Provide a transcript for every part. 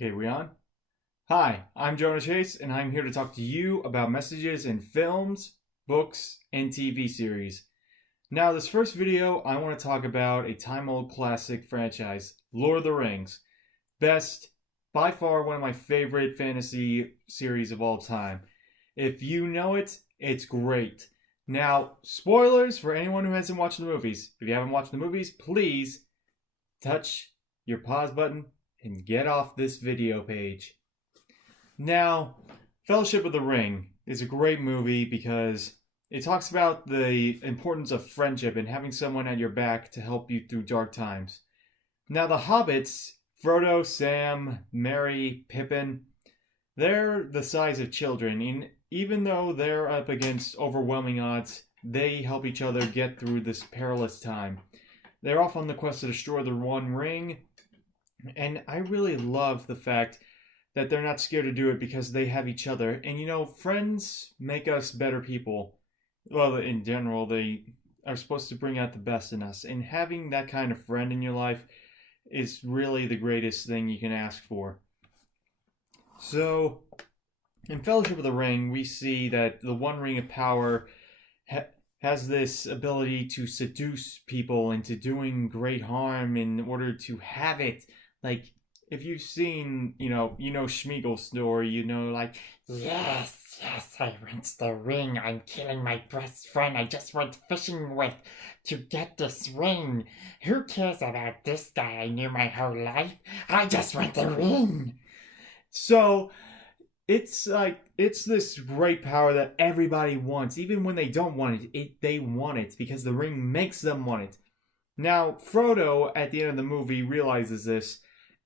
Okay, we on? Hi, I'm Jonah Chase, and I'm here to talk to you about messages in films, books, and TV series. Now, this first video, I want to talk about a time-old classic franchise, Lord of the Rings. Best, by far one of my favorite fantasy series of all time. If you know it, it's great. Now, spoilers for anyone who hasn't watched the movies. If you haven't watched the movies, please touch your pause button and get off this video page. Now, Fellowship of the Ring is a great movie because it talks about the importance of friendship and having someone at your back to help you through dark times. Now, the hobbits, Frodo, Sam, Merry, Pippin, they're the size of children, and even though they're up against overwhelming odds, they help each other get through this perilous time. They're off on the quest to destroy the One Ring, and I really love the fact that they're not scared to do it because they have each other. And you know, friends make us better people. Well, in general, they are supposed to bring out the best in us. And having that kind of friend in your life is really the greatest thing you can ask for. So, in Fellowship of the Ring, we see that the One Ring of Power has this ability to seduce people into doing great harm in order to have it. Like, if you've seen, you know Schmiegel's story, Yes, I want the ring. I'm killing my best friend I just went fishing with to get this ring. Who cares about this guy I knew my whole life? I just want the ring. So, it's this great power that everybody wants. Even when they don't want it, they want it because the ring makes them want it. Now, Frodo, at the end of the movie, realizes this,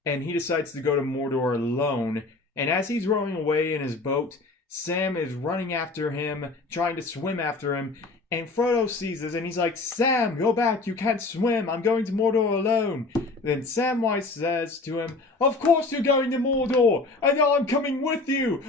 and he decides to go to Mordor alone. And as he's rowing away in his boat, Sam is running after him, trying to swim after him. And Frodo sees this, and he's like, "Sam, go back, you can't swim, I'm going to Mordor alone." Then Samwise says to him, "Of course you're going to Mordor, and I'm coming with you."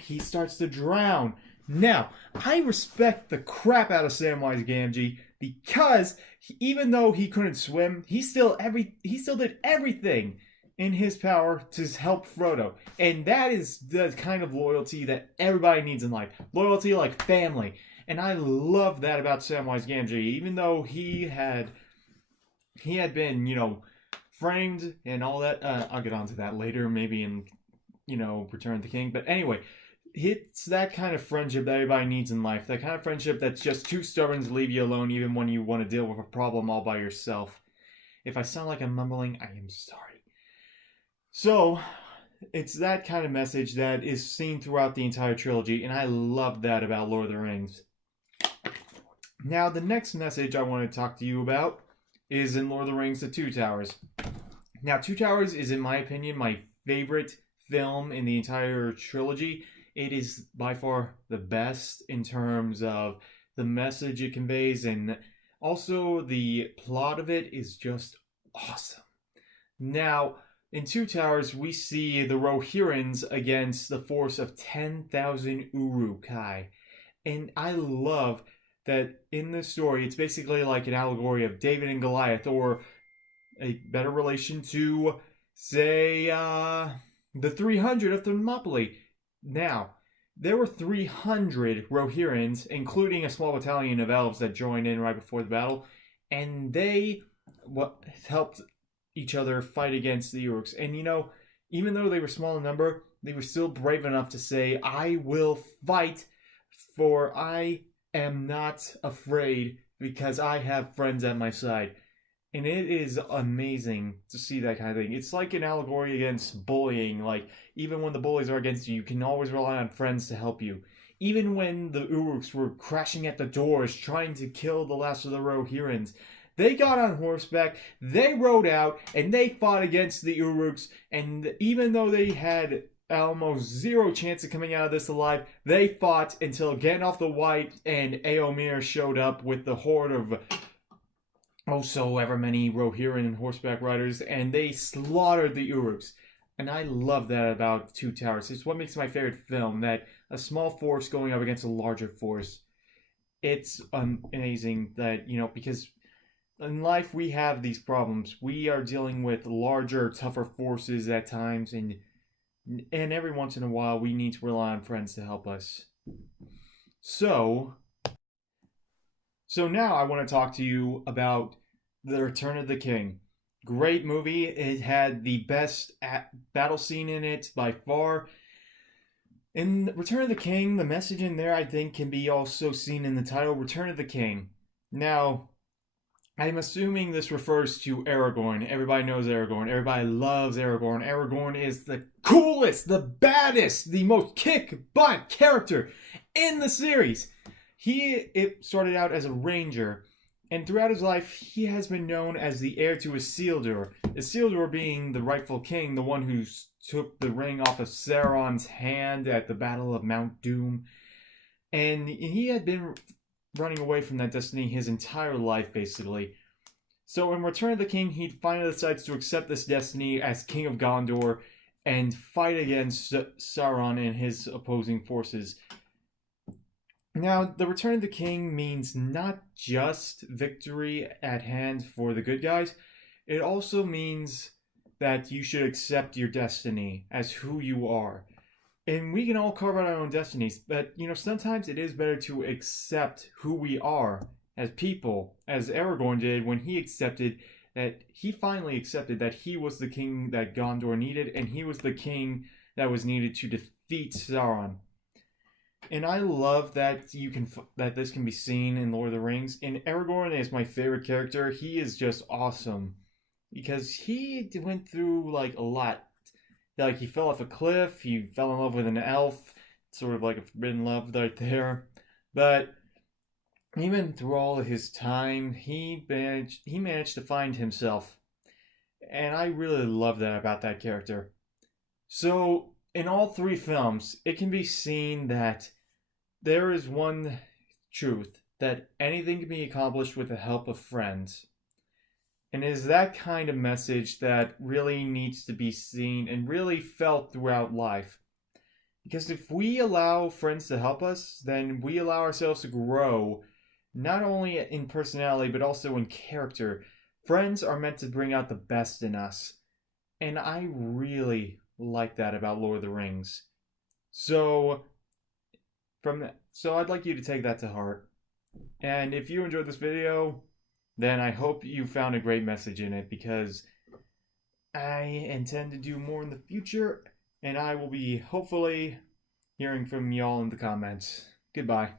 He starts to drown. Now, I respect the crap out of Samwise Gamgee because even though he couldn't swim, he still did everything in his power to help Frodo. And that is the kind of loyalty that everybody needs in life. Loyalty like family. And I love that about Samwise Gamgee. Even though he had been, framed and all that. I'll get onto that later, maybe in, Return of the King. But anyway, it's that kind of friendship that everybody needs in life. That kind of friendship that's just too stubborn to leave you alone even when you want to deal with a problem all by yourself. If I sound like I'm mumbling, I am sorry. So, it's that kind of message that is seen throughout the entire trilogy, and I love that about Lord of the Rings. Now, the next message I want to talk to you about is in Lord of the Rings, The Two Towers. Now, Two Towers is, in my opinion, my favorite film in the entire trilogy. It is by far the best in terms of the message it conveys, and also the plot of it is just awesome. Now, in Two Towers, we see the Rohirrans against the force of 10,000 Uruk-hai. And I love that in this story, it's basically like an allegory of David and Goliath, or a better relation to, say, the 300 of Thermopylae. Now, there were 300 Rohirrans, including a small battalion of elves that joined in right before the battle, and they helped each other fight against the Uruks. And even though they were small in number, they were still brave enough to say, "I will fight, for I am not afraid because I have friends at my side." And it is amazing to see that kind of thing. It's like an allegory against bullying. Like, even when the bullies are against you, you can always rely on friends to help you. Even when the Uruks were crashing at the doors, trying to kill the last of the Rohirrans, they got on horseback, they rode out, and they fought against the Uruks. And even though they had almost zero chance of coming out of this alive, they fought until Gandalf the White and Eomer showed up with the horde of so ever many Rohirrim horseback riders, and they slaughtered the Uruks. And I love that about Two Towers. It's what makes my favorite film, that a small force going up against a larger force. It's amazing that, because in life we have these problems. We are dealing with larger, tougher forces at times, and every once in a while we need to rely on friends to help us. So now I want to talk to you about The Return of the King. Great movie. It had the best battle scene in it by far. In Return of the King, the message in there I think can be also seen in the title Return of the King. Now, I'm assuming this refers to Aragorn. Everybody knows Aragorn. Everybody loves Aragorn. Aragorn is the coolest, the baddest, the most kick-butt character in the series. It started out as a ranger, and throughout his life, he has been known as the heir to Isildur. Isildur being the rightful king, the one who took the ring off of Sauron's hand at the Battle of Mount Doom. And he had been running away from that destiny his entire life, basically. So in Return of the King, he finally decides to accept this destiny as King of Gondor and fight against Sauron and his opposing forces. Now, the Return of the King means not just victory at hand for the good guys. It also means that you should accept your destiny as who you are. And we can all carve out our own destinies, but, sometimes it is better to accept who we are as people, as Aragorn did when he finally accepted that he was the king that Gondor needed, and he was the king that was needed to defeat Sauron. And I love that that this can be seen in Lord of the Rings. And Aragorn is my favorite character. He is just awesome because he went through like a lot. Like he fell off a cliff. He fell in love with an elf, sort of like a forbidden love right there. But even through all of his time, he managed to find himself, and I really love that about that character. So in all three films, it can be seen that there is one truth, that anything can be accomplished with the help of friends. And it is that kind of message that really needs to be seen and really felt throughout life. Because if we allow friends to help us, then we allow ourselves to grow, not only in personality, but also in character. Friends are meant to bring out the best in us. And I really like that about Lord of the Rings. So I'd like you to take that to heart. And if you enjoyed this video, then I hope you found a great message in it, because I intend to do more in the future, and I will be hopefully hearing from y'all in the comments. Goodbye.